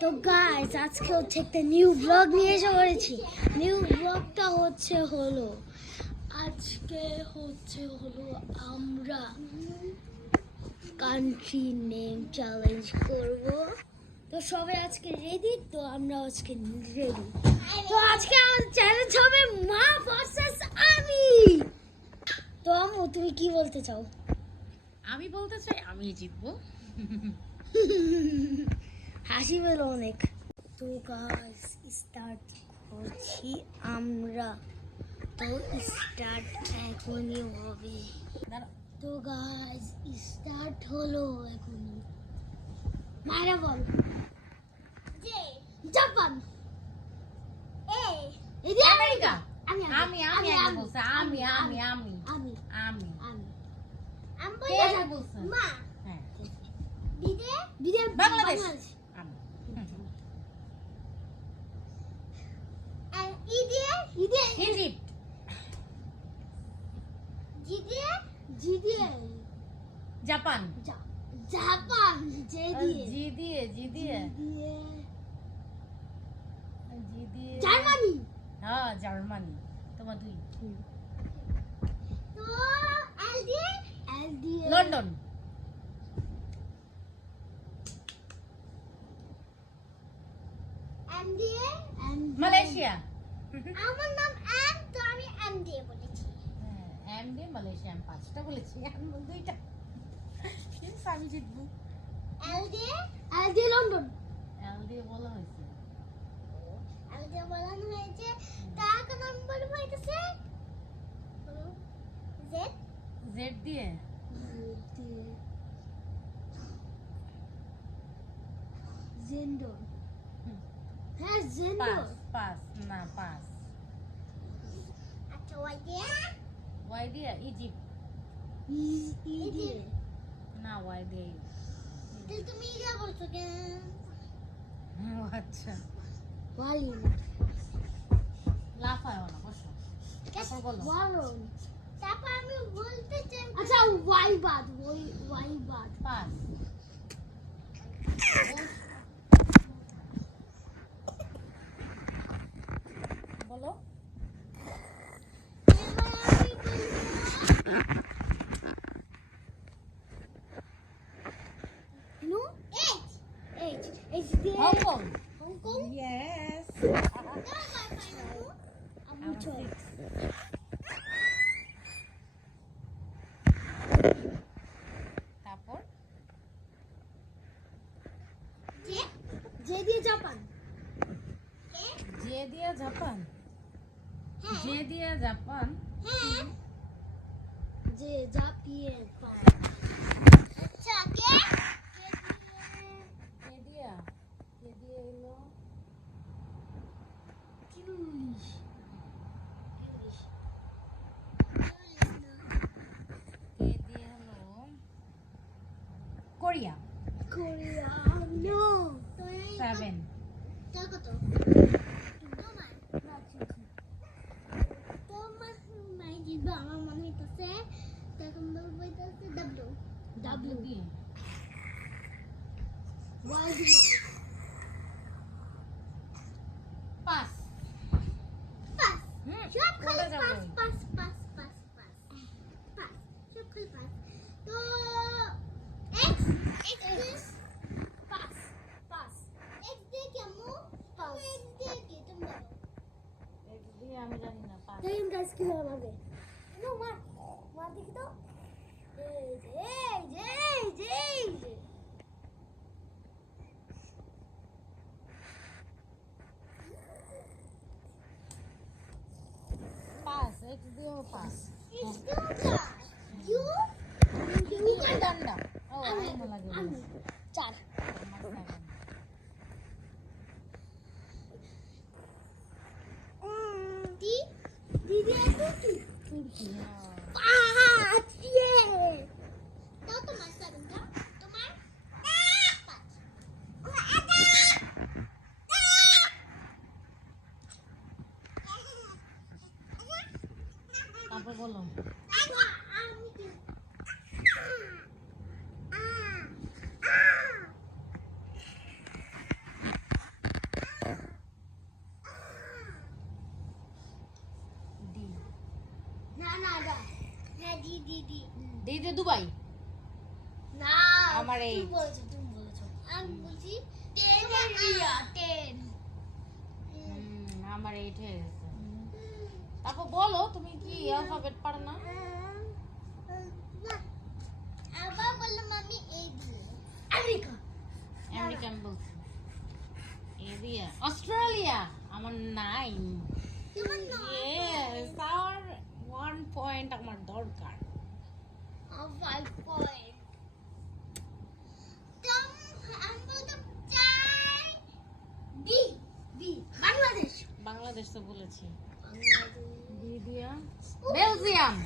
তো গাইস আজকে হচ্ছে একটা নিউ ব্লগ নিয়ে এসে পড়েছি। নিউ ব্লগটা হলো আজকে আমরা কান্ট্রি নেম চ্যালেঞ্জ করব। তো সবাই আজকে রেডি? তো আমরা আজকে রেডি। তো আজকে আমাদের চ্যালেঞ্জ হবে মা ভার্সেস আমি। তো আম্মু তুমি কি বলতে চাও? আমি বলতে চাই আমি জিতবো। হাসি পেল অনেক। তো গাইস স্টার্ট করছি আমরা। তো স্টার্ট এখনই হবে। তো গাইস স্টার্ট হলো এখনই। মায়েরা বল। জাপান। আমেরিকা। আমি আমি আমি আগে বলছি আমি আমি আমি আমি আমি আমি কে আগে বলছে? মা হ্যাঁ বিদে বাংলাদেশ। আমি ইজিপ্ট। জাপান। জাপান জি দিয়ে জার্মানি। হ্যাঁ জার্মানি। তোমার দুই। তো এল দিয়ে লন্ডন। এম দিয়ে মালয়েশিয়া। আমার নাম এম, তো আমি এম দিয়ে বলেছি। এম দিয়ে মালয়েশিয়া। আমি পাঁচটা বলেছি, আমি দুইটা। কিন্তু আমি জিতবো। এল দিয়ে লন্ডন। এল দিয়ে বলা হয়েছে। এল দিয়ে বলানো হয়েছে। টাকা নাম্বার হইতেছে জেড জেড দিয়ে জেন্ডর। হ্যাঁ জেন্ডর। পাঁচ না পাঁচ। আচ্ছা ওয়াই দিয়ে ইজিপ্ট। ই দিয়ে না ওয়াই দিয়ে তাহলে তুমি ইয়া বলছো কেন? ও আচ্ছা। ওয়াই লাফায় না বসো। তারপর বলো। ওয়ারন। তারপর আমি বলতে চাই আচ্ছা ওয়াই বাদ পাঁচ। বলো। নো এইচ দিয়ে হংকং। হংকং। ইয়েস। আমি ছয়। তারপর জে দিয়ে জাপান। জে দিয়ে জাপান। হ্যাঁ জে দিয়ে জাপান। হ্যাঁ জে জাপিয়ে আচ্ছা কে কে দিয়া এলো ইংলিশ কে দিয়ে হলো কোরিয়া। কোরিয়া নো 7 তোর কত তোমার তোমার মাই জিবা আমার মনে হইতাছে তখন বলবো হইতাছে ডাব্লিউ দিয়ে ওয়াই দিমা পাস। পাস সব কোথায় খালি যাবো? পাস সব খালি পাস তো এক্স পাস এক্স দিয়ে কেমন পাস এক্স দিয়ে কি তুমি বলো এক্স দিয়ে আমি জানি না। পাস। দেখুন গাইস কি হবে নো মার দেখি তো এই যে পাস। এক্স দিয়ে পাস। ইউ ডান্ডা। ও আমি লাগে আমি চার আমার seven। ডি দিয়ে তুর্কি তুর্কি। পাঁচ ইয়ে দাও তোমার সেভেনটা তোমার পাঁচ তারপর বলো। দিদি দুবাই। না আমার তুমি 8 বলেছো আমি বলছি 10 এরিয়া 10 আমার 8 হয়ে গেছে। তারপর বলো তুমি কি অ্যালফাবেট পারো না? আবার বললাম আমি এই দিয়ে আমেরিকা আমেরিকা আমি বলছি। এরিয়া অস্ট্রেলিয়া আমার 9। তোমার না ইয়েস আর 1 পয়েন্ট আমার দরকার। 5 পয়েন্ট তুম আমি বলতে চাই বি বি বাংলাদেশ বাংলাদেশ তো বলেছি। বাংলাদেশ দিয়ে দিয়া বেলজিয়াম।